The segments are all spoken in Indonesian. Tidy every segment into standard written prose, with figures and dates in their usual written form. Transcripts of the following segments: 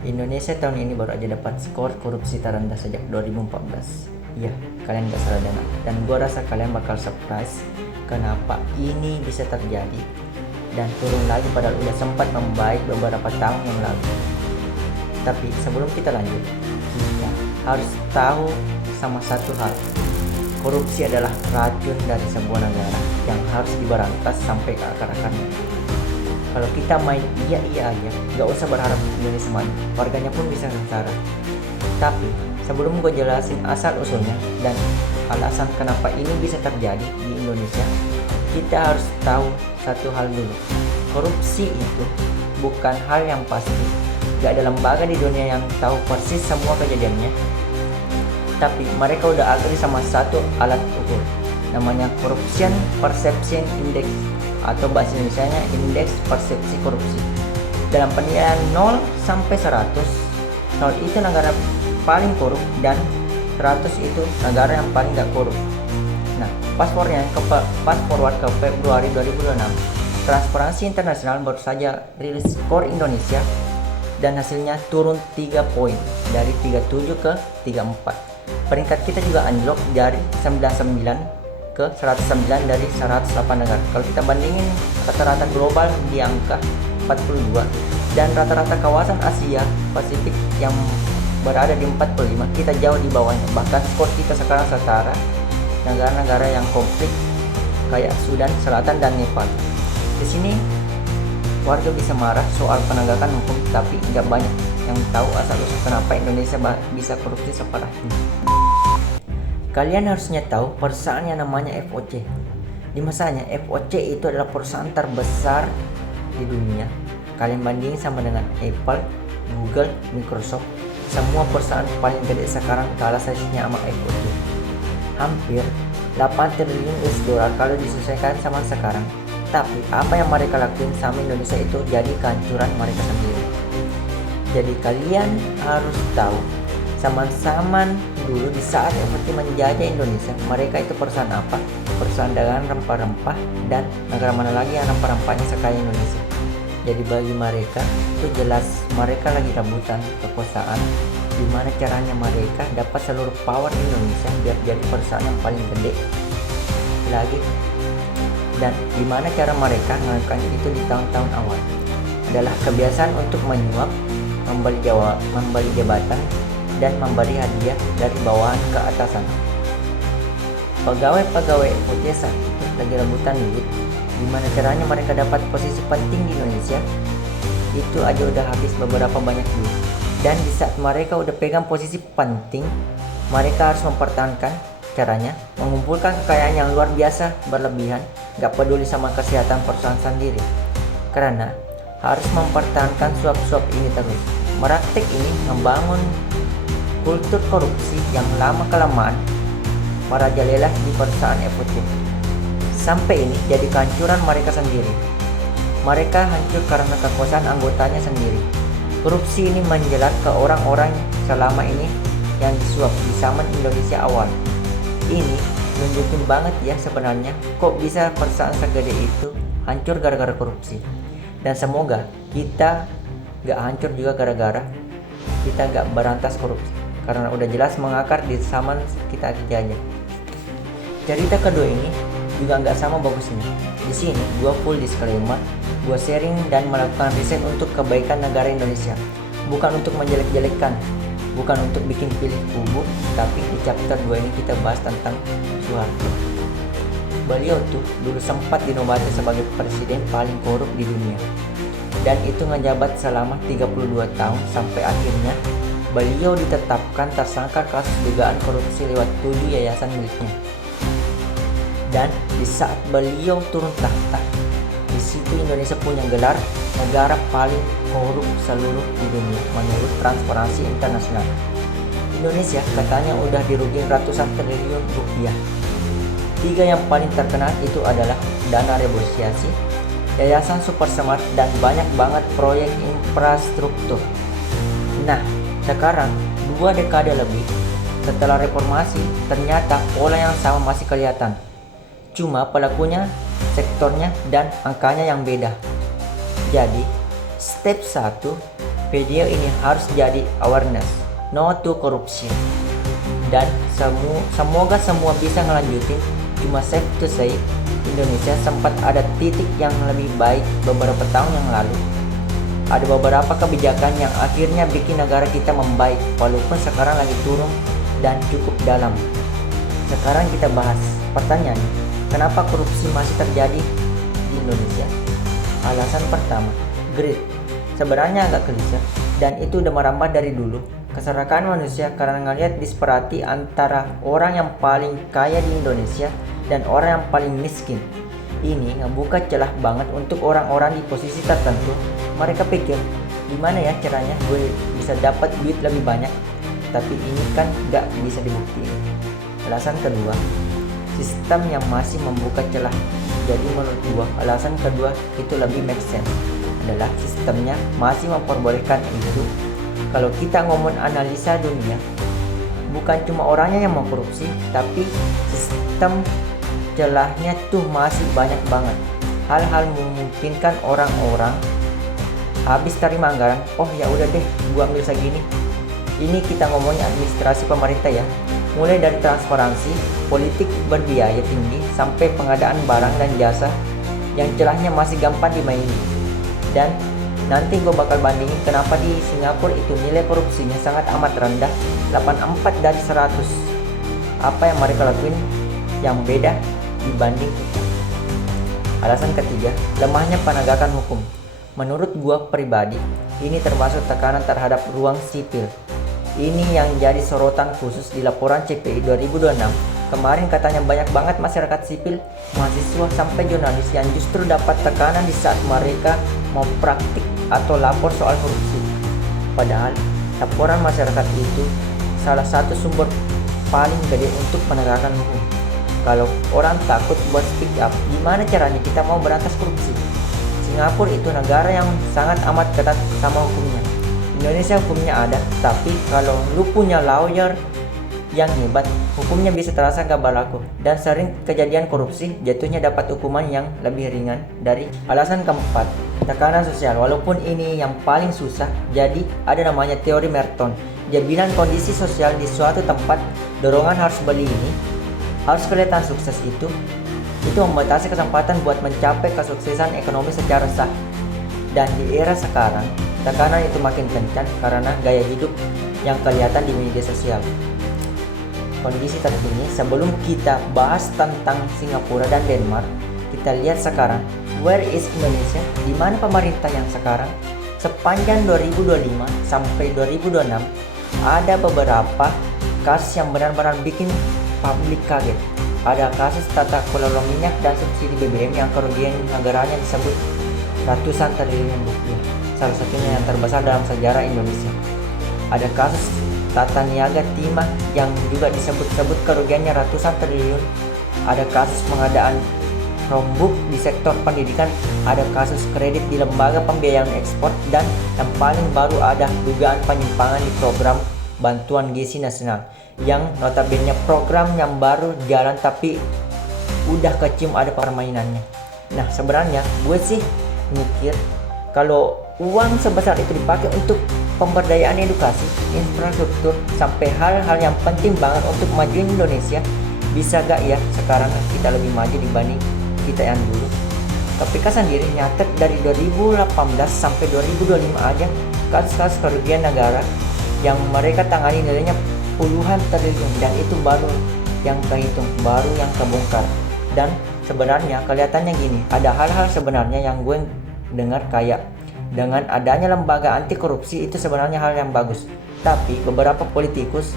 Indonesia tahun ini baru aja dapat skor korupsi terendah sejak 2014. Iya, kalian gak salah dengar. Dan gue rasa kalian bakal surprise kenapa ini bisa terjadi dan turun lagi padahal udah sempat membaik beberapa tahun yang lalu. Tapi sebelum kita lanjut, kita harus tahu sama satu hal. Korupsi adalah racun dari sebuah negara yang harus diberantas sampai ke akar-akarnya. Kalau kita main iya aja, gak usah berharap Indonesia maju, warganya pun bisa sengsara. Tapi sebelum gue jelasin asal usulnya dan alasan kenapa ini bisa terjadi di Indonesia, kita harus tahu satu hal dulu. Korupsi itu bukan hal yang pasti. Gak ada lembaga di dunia yang tahu persis semua kejadiannya. Tapi mereka udah agree sama satu alat ukur, namanya Corruption Perception Index, atau bahasa Indonesianya Indeks Persepsi Korupsi. Dalam penilaian 0 sampai 100, 0 itu negara paling korup dan 100 itu negara yang paling gak korup. Nah, pas forward ke Februari 2026, Transparansi Internasional baru saja rilis skor Indonesia dan hasilnya turun 3 poin dari 37 ke 34. Peringkat kita juga anjlok dari 99 ke 109 dari 108 negara. Kalau kita bandingin rata-rata global di angka 42 dan rata-rata kawasan Asia Pasifik yang berada di 45, kita jauh di bawahnya. Bahkan skor kita sekarang setara negara-negara yang konflik kayak Sudan Selatan dan Nepal. Di sini warga bisa marah soal penegakan hukum, tapi nggak banyak yang tahu asal-usul kenapa Indonesia bisa korupsi separah ini. Kalian harusnya tahu perusahaan yang namanya FOC. Di masanya FOC itu adalah perusahaan terbesar di dunia. Kalian bandingin sama dengan Apple, Google, Microsoft. Semua perusahaan paling gede sekarang kalah saiznya sama FOC. Hampir 8 triliun US dollar kalau disesuaikan sama sekarang. Tapi apa yang mereka lakuin sama Indonesia itu jadi kehancuran mereka sendiri. Jadi kalian harus tahu, zaman-zaman dulu di saat FOC menjajah Indonesia, mereka itu perusahaan apa? Perusahaan dagangan rempah-rempah, dan negara mana lagi yang rempah-rempahnya sekaya Indonesia. Jadi bagi mereka itu jelas mereka lagi rebutan kekuasaan. Gimana caranya mereka dapat seluruh power Indonesia biar jadi perusahaan yang paling gede lagi, dan gimana cara mereka melakukan itu di tahun-tahun awal adalah kebiasaan untuk menyuap, membeli jabatan, dan memberi hadiah dari bawahan ke atasan. Pegawai-pegawai FOC saat itu lagi rebutan duit. Gimana caranya mereka dapat posisi penting di Indonesia? Itu aja udah habis beberapa banyak duit. Dan di saat mereka udah pegang posisi penting, mereka harus mempertahankan caranya mengumpulkan kekayaan yang luar biasa berlebihan, gak peduli sama kesehatan perusahaan sendiri. Karena harus mempertahankan suap-suap ini terus. Praktik ini membangun kultur korupsi yang lama-kelamaan merajalela di perusahaan FOC. Sampai ini jadi kehancuran mereka sendiri. Mereka hancur karena kekuasaan anggotanya sendiri. Korupsi ini menjelat ke orang-orang selama ini yang disuap di zaman Indonesia awal. Ini nunjukin banget ya sebenarnya kok bisa perusahaan segede itu hancur gara-gara korupsi. Dan semoga kita gak hancur juga gara-gara kita gak berantas korupsi, karena udah jelas mengakar di zaman kita dijajah. Cerita kedua ini juga nggak sama bagusnya. Di sini gua full disclaimer, gua sharing dan melakukan riset untuk kebaikan negara Indonesia, bukan untuk menjelek-jelekan, bukan untuk bikin pilih kubu. Tapi di chapter 2 ini kita bahas tentang Soeharto. Beliau tuh dulu sempat dinobatkan sebagai presiden paling korup di dunia, dan itu ngejabat selama 32 tahun sampai akhirnya beliau ditetapkan tersangka kasus dugaan korupsi lewat 7 yayasan miliknya. Dan di saat beliau turun tahta, di situ Indonesia punya gelar negara paling korup seluruh di dunia menurut Transparansi Internasional. Indonesia katanya udah dirugiin ratusan triliun rupiah. 3 yang paling terkenal itu adalah dana reboisasi, yayasan Super Smart, dan banyak banget proyek infrastruktur. Nah, sekarang 2 dekade lebih setelah reformasi, ternyata pola yang sama masih kelihatan. Cuma pelakunya, sektornya, dan angkanya yang beda. Jadi Step 1, video ini harus jadi awareness, no to corruption. Dan semoga semua bisa ngelanjutin. Cuma safe to say, Indonesia sempat ada titik yang lebih baik beberapa tahun yang lalu. Ada beberapa kebijakan yang akhirnya bikin negara kita membaik, walaupun sekarang lagi turun dan cukup dalam. Sekarang kita bahas. Pertanyaannya, kenapa korupsi masih terjadi di Indonesia? Alasan pertama, greed. Sebenarnya agak klise, dan itu udah merambah dari dulu. Keserakahan manusia karena ngelihat disparity antara orang yang paling kaya di Indonesia dan orang yang paling miskin. Ini ngebuka celah banget untuk orang-orang di posisi tertentu. Mereka pikir, gimana ya caranya gue bisa dapat duit lebih banyak? Tapi ini kan gak bisa dibuktiin. Alasan kedua, sistem yang masih membuka celah. Jadi menurut gue, alasan kedua itu lebih make sense, adalah sistemnya masih memperbolehkan itu. Kalau kita ngomong analisa dunia, bukan cuma orangnya yang mau korupsi, tapi sistem celahnya tuh masih banyak banget. Hal-hal memungkinkan orang-orang habis terima anggaran, oh ya udah deh, gua ambil segini. Ini kita ngomongnya administrasi pemerintah ya. Mulai dari transparansi, politik berbiaya tinggi, sampai pengadaan barang dan jasa yang celahnya masih gampang dimaini. Dan nanti gue bakal bandingin kenapa di Singapura itu nilai korupsinya sangat amat rendah, 84 dari 100. Apa yang mereka lakuin yang beda dibanding kita? Alasan ketiga, lemahnya penegakan hukum. Menurut gue pribadi, ini termasuk tekanan terhadap ruang sipil. Ini yang jadi sorotan khusus di laporan CPI 2026. Kemarin katanya banyak banget masyarakat sipil, mahasiswa sampai jurnalis yang justru dapat tekanan di saat mereka mau praktik atau lapor soal korupsi. Padahal laporan masyarakat itu salah satu sumber paling gede untuk penegakan hukum. Kalau orang takut buat speak up, gimana caranya kita mau berantas korupsi? Singapura itu negara yang sangat amat ketat sama hukumnya. Indonesia hukumnya ada, tapi kalau lu punya lawyer yang hebat, hukumnya bisa terasa gak berlaku, dan sering kejadian korupsi jatuhnya dapat hukuman yang lebih ringan dari. Alasan keempat, tekanan sosial. Walaupun ini yang paling susah, jadi ada namanya teori Merton. Dia bilang kondisi sosial di suatu tempat, dorongan harus beli ini, harus kelihatan sukses itu membatasi kesempatan buat mencapai kesuksesan ekonomi secara sah. Dan di era sekarang, tekanan itu makin kencang karena gaya hidup yang kelihatan di media sosial. Kondisi terkini, sebelum kita bahas tentang Singapura dan Denmark, kita lihat sekarang, where is Indonesia? Di mana pemerintah yang sekarang? Sepanjang 2025 sampai 2026, ada beberapa kasus yang benar-benar bikin publik kaget. Ada kasus tata kelola minyak dan subsidi BBM yang kerugian negaranya disebut ratusan triliun rupiah, salah satunya yang terbesar dalam sejarah Indonesia. Ada kasus tata niaga timah yang juga disebut-sebut kerugiannya ratusan triliun. Ada kasus pengadaan Chromebook di sektor pendidikan. Ada kasus kredit di lembaga pembiayaan ekspor. Dan yang paling baru ada dugaan penyimpangan di program bantuan gizi nasional, yang notabene program yang baru jalan tapi udah kecium ada permainannya. Nah sebenarnya gue sih mikir kalau uang sebesar itu dipakai untuk pemberdayaan edukasi, infrastruktur, sampai hal-hal yang penting banget untuk majuin Indonesia, bisa gak ya sekarang kita lebih maju dibanding kita yang dulu? KPK sendiri nyatet dari 2018 sampai 2025 aja kasus-kasus kerugian negara yang mereka tangani nilainya puluhan triliun, dan itu baru yang kehitung, baru yang kebongkar. Dan sebenarnya kelihatannya gini, ada hal-hal sebenarnya yang gue dengar kayak dengan adanya lembaga anti korupsi itu sebenarnya hal yang bagus, tapi beberapa politikus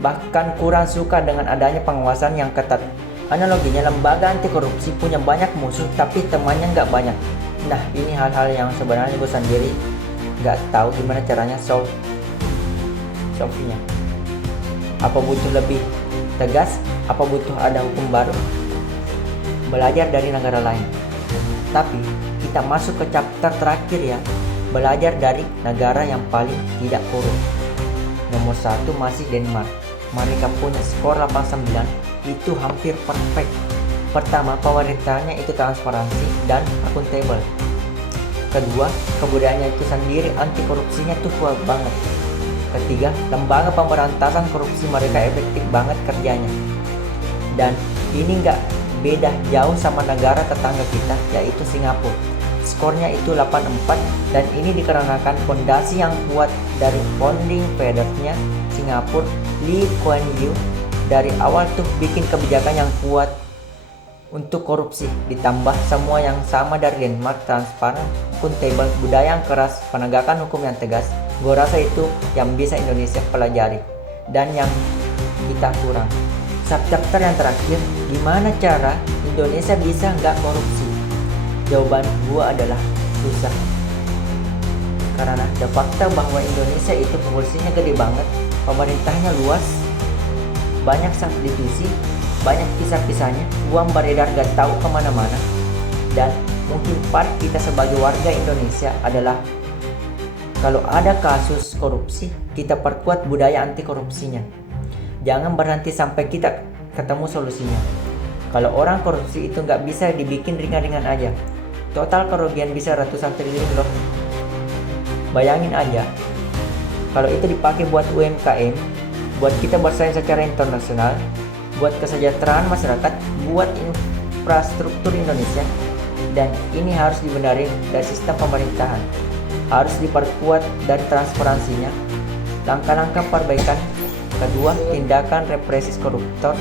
bahkan kurang suka dengan adanya pengawasan yang ketat. Analoginya, lembaga anti korupsi punya banyak musuh tapi temannya nggak banyak. Nah ini hal-hal yang sebenarnya gue sendiri nggak tahu gimana caranya solve-nya. Apa butuh lebih tegas? Apa butuh ada hukum baru? Belajar dari negara lain. Tapi kita masuk ke chapter terakhir ya, belajar dari negara yang paling tidak korup. Nomor 1 masih Denmark. Mereka punya skor 89, itu hampir perfect. Pertama, pemerintahnya itu transparansi dan akuntabel. Kedua, kebudayaannya itu sendiri anti korupsinya tuh kuat banget. Ketiga, lembaga pemberantasan korupsi mereka efektif banget kerjanya. Dan ini nggak beda jauh sama negara tetangga kita, yaitu Singapura. Skornya itu 84, dan ini dikarenakan fondasi yang kuat dari founding fathers-nya Singapura, Lee Kuan Yew. Dari awal tuh bikin kebijakan yang kuat untuk korupsi, ditambah semua yang sama dari Denmark, transparan, akuntabel, budaya yang keras, penegakan hukum yang tegas. Gue rasa itu yang bisa Indonesia pelajari dan yang kita kurang. Subchapter yang terakhir, gimana cara Indonesia bisa nggak korupsi? Jawaban gue adalah susah. Karena ada fakta bahwa Indonesia itu populasinya gede banget, pemerintahnya luas, banyak subdivisi, banyak pisah-pisahnya, uang beredar gak tahu kemana-mana. Dan mungkin part kita sebagai warga Indonesia adalah kalau ada kasus korupsi, kita perkuat budaya anti korupsinya. Jangan berhenti sampai kita ketemu solusinya. Kalau orang korupsi itu nggak bisa dibikin ringan-ringan aja. Total kerugian bisa ratusan triliun loh. Bayangin aja, kalau itu dipakai buat UMKM, buat kita bersaing secara internasional, buat kesejahteraan masyarakat, buat infrastruktur Indonesia. Dan ini harus dibenarin dari sistem pemerintahan, harus diperkuat dari transparansinya, langkah-langkah perbaikan. Kedua, tindakan represi koruptor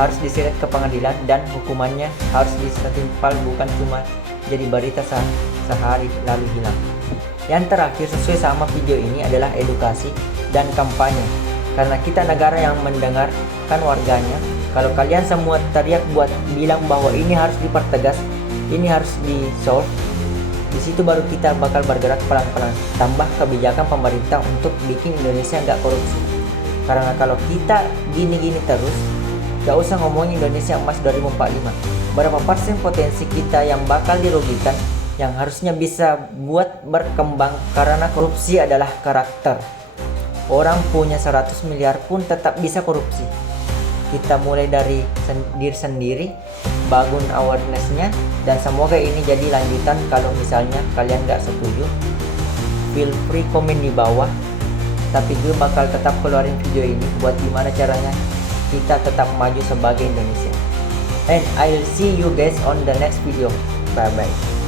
harus diseret ke pengadilan dan hukumannya harus disetimpal, bukan cuma jadi berita sehari lalu hilang. Yang terakhir, sesuai sama video ini adalah edukasi dan kampanye. Karena kita negara yang mendengarkan warganya. Kalau kalian semua teriak buat bilang bahwa ini harus dipertegas, ini harus di-solve, di situ baru kita bakal bergerak pelan-pelan. Tambah kebijakan pemerintah untuk bikin Indonesia nggak korupsi. Karena kalau kita gini-gini terus, gak usah ngomongin Indonesia emas 2045. Berapa persen potensi kita yang bakal dirugikan, yang harusnya bisa buat berkembang. Karena korupsi adalah karakter. Orang punya 100 miliar pun tetap bisa korupsi. Kita mulai dari diri sendiri, bangun awareness-nya, dan semoga ini jadi lanjutan. Kalau misalnya kalian gak setuju, feel free komen di bawah. Tapi gue bakal tetap keluarin video ini buat gimana caranya kita tetap maju sebagai Indonesia. And I'll see you guys on the next video. Bye bye.